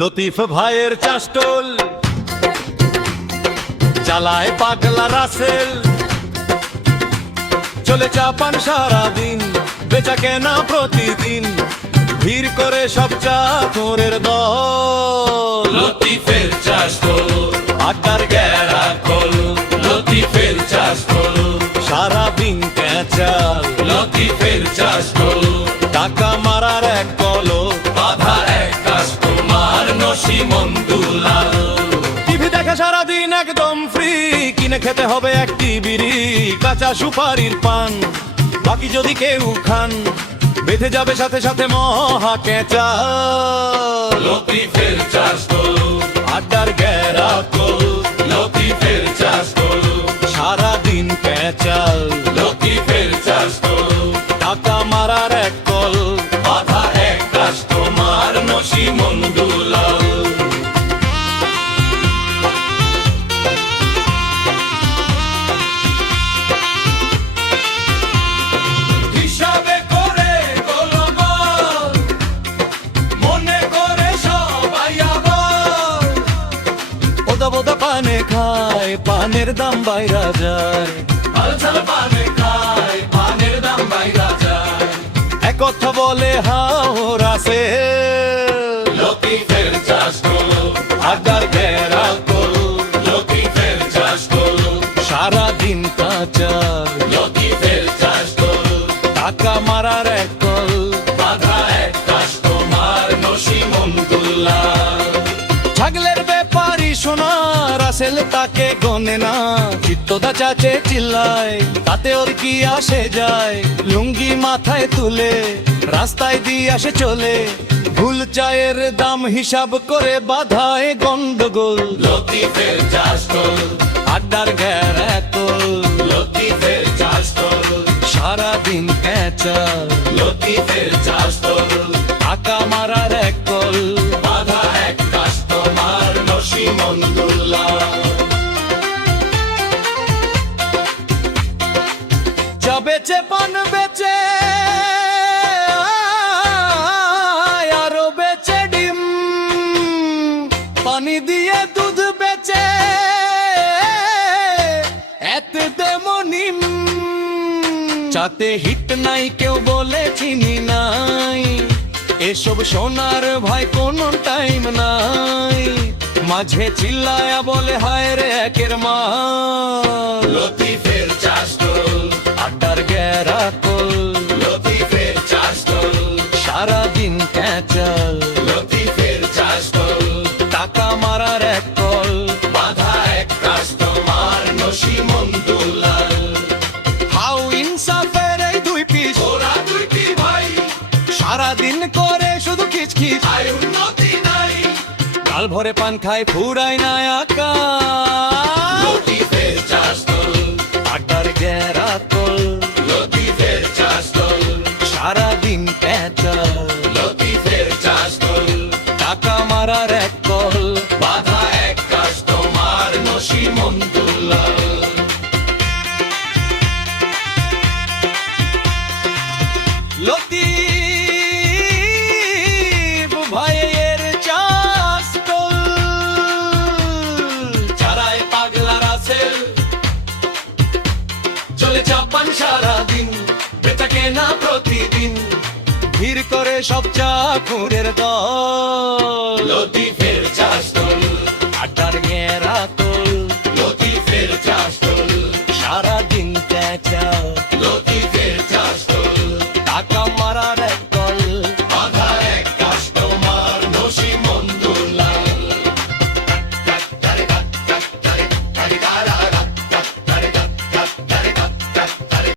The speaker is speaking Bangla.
লতিফ ভাইয়ের চাষটোল চালায় পাগলা রাসেল, চলে চাপান সারাদিন, বেচা কেনা প্রতিদিন, ভিড় করে সব চাকরের দল। লতিফের চাষটোল আড্ডার গেরা কল, লতিফের চাষটোল সারাদিন ক্যাচাল, লতিফের চাষটোল টাকা মারার এক কলো, বাধা এক কাস্টমার নসিমন্দুলাল। টিভি দেখা সারাদিন একদম ফ্রি, কিনে খেতে হবে একটি বিড়ি, কাঁচা সুপারির পান, বাকি যদি কেউ খান বেঁধে যাবে সাথে সাথে মহা ক্যাচাল। লতিফের চাষটোল আড্ডার গেরা কল, লতিফের চাষটোল সারাদিন ক্যাচাল, লতিফের চাষটোল টাকা মারার এক কল, বাধা এক কাস্টমার নসিমন্দুলাল। হিসাবে করে গোলমাল, মনে করে সবাই আবার। ওদা বোদা পানে খায়, পানের দাম বাইরা যায়, আলছাল পানে খায়, পানের দাম বাইরা যায়। এক কথা বলে হাওরাসে লতিফের চাষটোল আড্ডার গেরা কল, লতিফের চাষটোল সারাদিন কাঁচাল, লতিফের চাষটোল টাকা মারার এক কল, বাধা এক কাস্টমার নসিমন্দুল্লাহ। ছাগলের ব্যাপারী সোনার আসেল তাকে গনে না, চিত্তদা চাচে চিল্লায় তাতে ওর কি আসে যায়, লুঙ্গি মাথায় তুলে রাস্তায় দিয়ে আসে চলে, ভুল চায়ের দাম হিসাব করে বাধায় গন্ডগোল। লতিফের চাষটোল আড্ডার ঘেরা তোল, লতিফের চাষটোল সারাদিন ক্যাচাল, লতিফের চাষটোল টাকা মারার এক কল, বাধা এক কাস্টমার নসিমন্দুল্লাহ। যা বেচে পান বেচে আরো বেচে ডিম, পানি দিয়ে দুধ বেচে এতে দেমনিম, চাতে হিট নাই কেউ বলে চিনি নাই, এসব সোনার ভাই কোনো টাইম নাই, মাঝে চিল্লায়া বলে হায় রে একের মাল। লতিফের চাষটোল আড্ডার গেরা কল, লতিফের চাষটোল সারাদিন ক্যাচাল, লতিফের চাষটোল টাকা মারার এক কল, বাধা এক কাস্টমার নসিমন্দুল্লাহ। হাউ ইনসাফের এই দুই পিস, ওরা দুইটি ভাই সারাদিন করে শুধু খিচখিচ, আয় উন্নতি নাই। কাল ভরে পান খায় ফুরায় না আকা, লতিফের চাষটোল আড্ডার গেরা কল, লতিফের চাষটোল সারাদিন ক্যাচাল, লতিফের চাষটোল টাকা মারার এক কল, বাধা এক কাস্টমার নসিমন্দুল্লাহ। লতিফ ভাইয়ের চাষটোল চারায় পাগলা রাসেল, চলে চাপান সারাদিন, বেচা কেনা প্রতিদিন, ভিড় করে সব চাকুরের দল। লতিফের